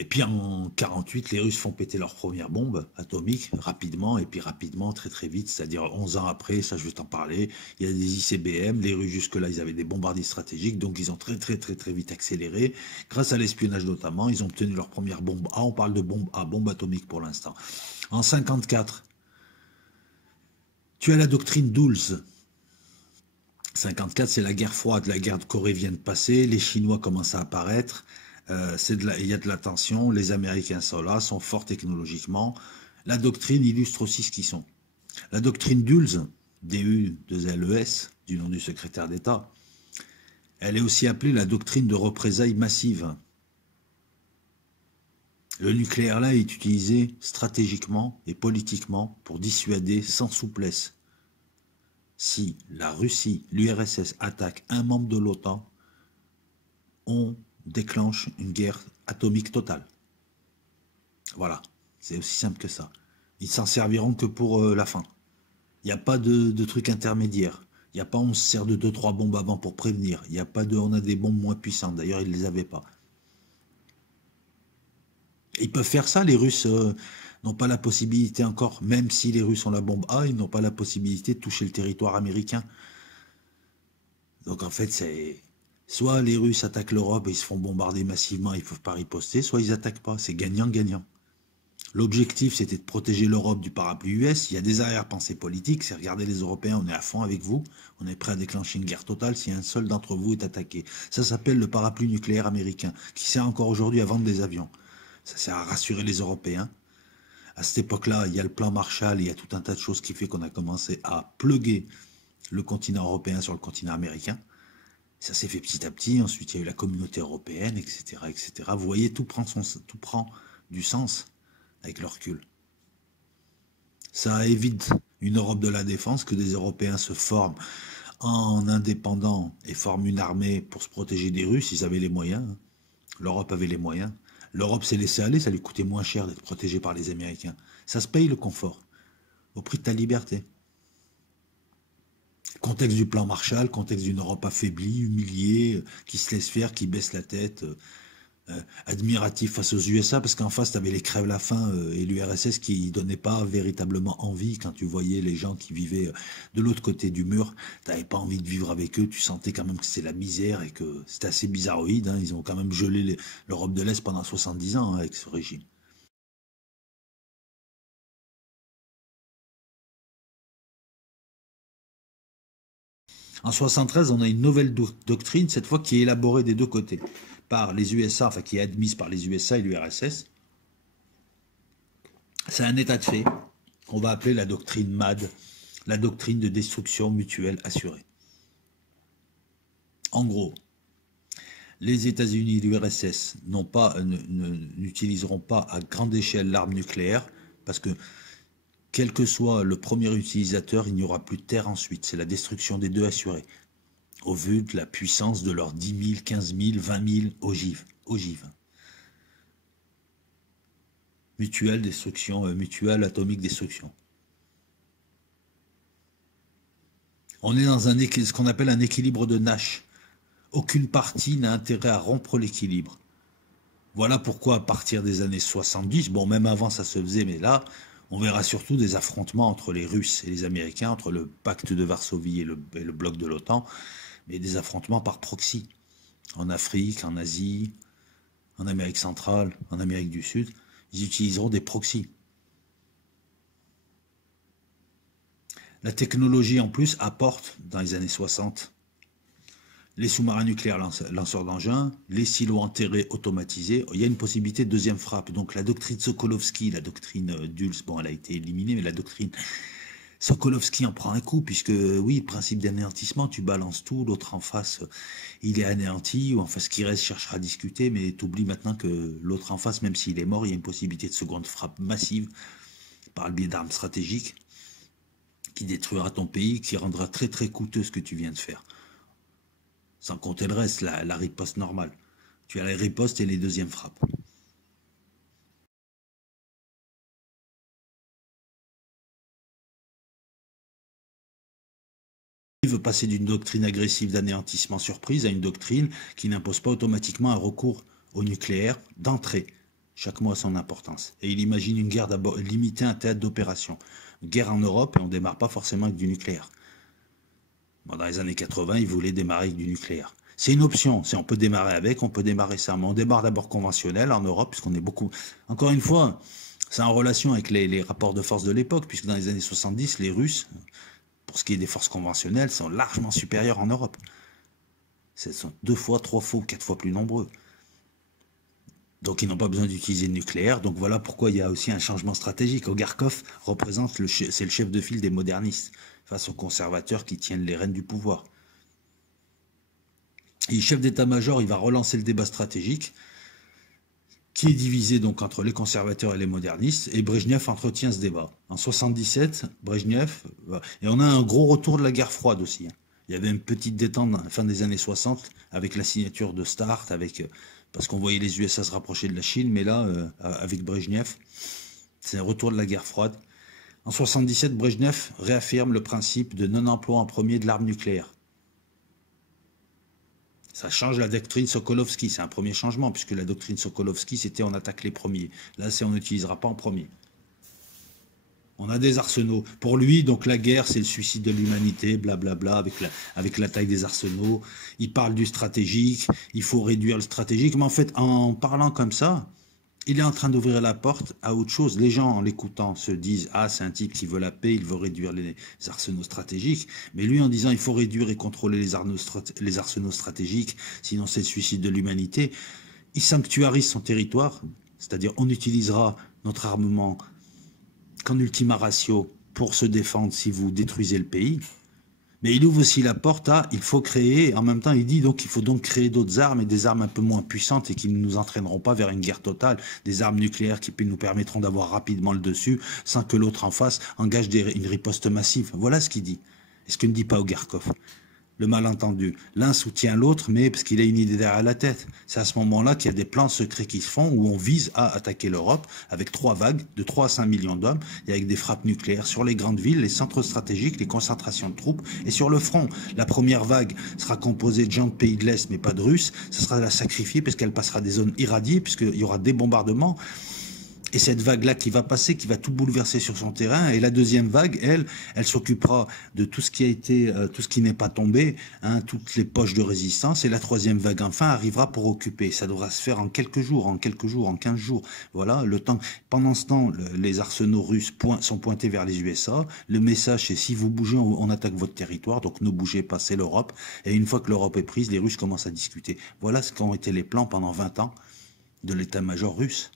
Et puis en 48, les Russes font péter leur première bombe atomique rapidement, et puis rapidement, très très vite, c'est-à-dire 11 ans après, ça je vais t'en parler, il y a des ICBM, les Russes jusque-là ils avaient des bombardiers stratégiques, donc ils ont très vite accéléré, grâce à l'espionnage notamment, ils ont obtenu leur première bombe A, on parle de bombe A, bombe atomique pour l'instant. En 54, tu as la doctrine Dulles. 54, c'est la guerre froide, la guerre de Corée vient de passer, les Chinois commencent à apparaître, il y a de la tension, les Américains sont là, sont forts technologiquement. La doctrine illustre aussi ce qu'ils sont. La doctrine Dulles, DU2LES, du nom du secrétaire d'État, elle est aussi appelée la doctrine de représailles massives. Le nucléaire là est utilisé stratégiquement et politiquement pour dissuader sans souplesse. Si la Russie, l'URSS attaque un membre de l'OTAN, on déclenche une guerre atomique totale. Voilà, c'est aussi simple que ça. Ils s'en serviront que pour la fin. Il n'y a pas de truc intermédiaire. Il n'y a pas on se sert de 2-3 bombes avant pour prévenir. Il n'y a pas de on a des bombes moins puissantes. D'ailleurs, ils ne les avaient pas. Ils peuvent faire ça, les Russes n'ont pas la possibilité encore, même si les Russes ont la bombe A, ils n'ont pas la possibilité de toucher le territoire américain. Donc en fait, c'est... Soit les Russes attaquent l'Europe et ils se font bombarder massivement, ils ne peuvent pas riposter, soit ils n'attaquent pas, c'est gagnant-gagnant. L'objectif, c'était de protéger l'Europe du parapluie US. Il y a des arrière-pensées politiques, c'est regarder les Européens, on est à fond avec vous, on est prêt à déclencher une guerre totale si un seul d'entre vous est attaqué. Ça s'appelle le parapluie nucléaire américain, qui sert encore aujourd'hui à vendre des avions. Ça sert à rassurer les Européens. À cette époque-là, il y a le plan Marshall, il y a tout un tas de choses qui fait qu'on a commencé à pluguer le continent européen sur le continent américain. Ça s'est fait petit à petit, ensuite il y a eu la communauté européenne, etc. etc. Vous voyez, tout prend du sens avec le recul. Ça évite une Europe de la défense, que des Européens se forment en indépendants et forment une armée pour se protéger des Russes, ils avaient les moyens. L'Europe avait les moyens. L'Europe s'est laissée aller, ça lui coûtait moins cher d'être protégée par les Américains. Ça se paye le confort, au prix de ta liberté. Contexte du plan Marshall, contexte d'une Europe affaiblie, humiliée, qui se laisse faire, qui baisse la tête, admiratif face aux USA, parce qu'en face, tu avais les crève-la-faim et l'URSS qui ne donnaient pas véritablement envie. Quand tu voyais les gens qui vivaient de l'autre côté du mur, tu n'avais pas envie de vivre avec eux, tu sentais quand même que c'est la misère et que c'était assez bizarroïde. Hein. Ils ont quand même gelé l'Europe de l'Est pendant 70 ans hein, avec ce régime. En 73, on a une nouvelle doctrine, cette fois qui est élaborée des deux côtés, par les USA, enfin qui est admise par les USA et l'URSS. C'est un état de fait qu'on va appeler la doctrine MAD, la doctrine de destruction mutuelle assurée. En gros, les États-Unis et l'URSS n'utiliseront pas à grande échelle l'arme nucléaire, parce que quel que soit le premier utilisateur, il n'y aura plus de terre ensuite. C'est la destruction des deux assurés, au vu de la puissance de leurs 10 000, 15 000, 20 000 ogives. Mutuelle destruction, mutuelle atomique destruction. On est dans ce qu'on appelle un équilibre de Nash. Aucune partie n'a intérêt à rompre l'équilibre. Voilà pourquoi à partir des années 70, bon même avant ça se faisait, mais là, on verra surtout des affrontements entre les Russes et les Américains, entre le pacte de Varsovie et le bloc de l'OTAN, mais des affrontements par proxy. En Afrique, en Asie, en Amérique centrale, en Amérique du Sud, ils utiliseront des proxys. La technologie en plus apporte, dans les années 60, les sous-marins nucléaires lanceurs d'engins, les silos enterrés automatisés. Il y a une possibilité de deuxième frappe. Donc la doctrine Sokolovski, la doctrine Dulles, bon elle a été éliminée, mais la doctrine Sokolovski en prend un coup, puisque oui, principe d'anéantissement, tu balances tout, l'autre en face, il est anéanti, ou enfin ce qui reste cherchera à discuter, mais tu oublies maintenant que l'autre en face, même s'il est mort, il y a une possibilité de seconde frappe massive, par le biais d'armes stratégiques, qui détruira ton pays, qui rendra très très coûteux ce que tu viens de faire. Sans compter le reste, la riposte normale. Tu as la riposte et les deuxièmes frappes. Il veut passer d'une doctrine agressive d'anéantissement surprise à une doctrine qui n'impose pas automatiquement un recours au nucléaire d'entrée. Chaque mot a son importance. Et il imagine une guerre d'abord limitée à un théâtre d'opération. Une guerre en Europe, et on ne démarre pas forcément avec du nucléaire. Bon, dans les années 80, il voulait démarrer avec du nucléaire. C'est une option. Si on peut démarrer avec, on peut démarrer ça. Mais on démarre d'abord conventionnel en Europe, puisqu'on est beaucoup... Encore une fois, c'est en relation avec les rapports de force de l'époque, puisque dans les années 70, les Russes, pour ce qui est des forces conventionnelles, sont largement supérieurs en Europe. Ils sont 2 fois, 3 fois ou 4 fois plus nombreux. Donc ils n'ont pas besoin d'utiliser le nucléaire. Donc voilà pourquoi il y a aussi un changement stratégique. Ogarkov représente, c'est le chef de file des modernistes, face aux conservateurs qui tiennent les rênes du pouvoir. Et chef d'état-major, il va relancer le débat stratégique, qui est divisé donc entre les conservateurs et les modernistes, et Brejnev entretient ce débat. En 77, Brejnev, et on a un gros retour de la guerre froide aussi. Il y avait une petite détente à la fin des années 60, avec la signature de START, parce qu'on voyait les USA se rapprocher de la Chine, mais là, avec Brejnev, c'est un retour de la guerre froide. En 77, Brejnev réaffirme le principe de non-emploi en premier de l'arme nucléaire. Ça change la doctrine Sokolovski, c'est un premier changement, puisque la doctrine Sokolovski, c'était on attaque les premiers. Là, c'est on n'utilisera pas en premier. On a des arsenaux. Pour lui, donc la guerre, c'est le suicide de l'humanité, blablabla, avec la taille des arsenaux. Il parle du stratégique, il faut réduire le stratégique. Mais en fait, en parlant comme ça, il est en train d'ouvrir la porte à autre chose. Les gens, en l'écoutant, se disent « Ah, c'est un type qui veut la paix, il veut réduire les arsenaux stratégiques. » Mais lui, en disant « Il faut réduire et contrôler les arsenaux stratégiques, sinon c'est le suicide de l'humanité », il sanctuarise son territoire, c'est-à-dire on utilisera notre armement qu'en ultima ratio pour se défendre si vous détruisez le pays. Mais il ouvre aussi la porte à, il faut créer, en même temps il dit donc qu'il faut donc créer d'autres armes et des armes un peu moins puissantes et qui ne nous entraîneront pas vers une guerre totale, des armes nucléaires qui nous permettront d'avoir rapidement le dessus sans que l'autre en face engage une riposte massive. Voilà ce qu'il dit. Et ce que ne dit pas Ogarkov. Le malentendu. L'un soutient l'autre, mais parce qu'il a une idée derrière la tête. C'est à ce moment-là qu'il y a des plans secrets qui se font où on vise à attaquer l'Europe avec 3 vagues de 3 à 5 millions d'hommes et avec des frappes nucléaires sur les grandes villes, les centres stratégiques, les concentrations de troupes et sur le front. La première vague sera composée de gens de pays de l'Est, mais pas de Russes. Ce sera la sacrifier parce qu'elle passera des zones irradiées, puisqu'il y aura des bombardements. Et cette vague-là qui va passer, qui va tout bouleverser sur son terrain, et la deuxième vague, elle s'occupera de tout ce qui a été, tout ce qui n'est pas tombé, hein, toutes les poches de résistance, et la troisième vague enfin arrivera pour occuper. Ça devra se faire en quelques jours, en 15 jours. Voilà, le temps. Pendant ce temps, les arsenaux russes sont pointés vers les USA. Le message, c'est si vous bougez, on attaque votre territoire, donc ne bougez pas, c'est l'Europe. Et une fois que l'Europe est prise, les Russes commencent à discuter. Voilà ce qu'ont été les plans pendant 20 ans de l'état-major russe.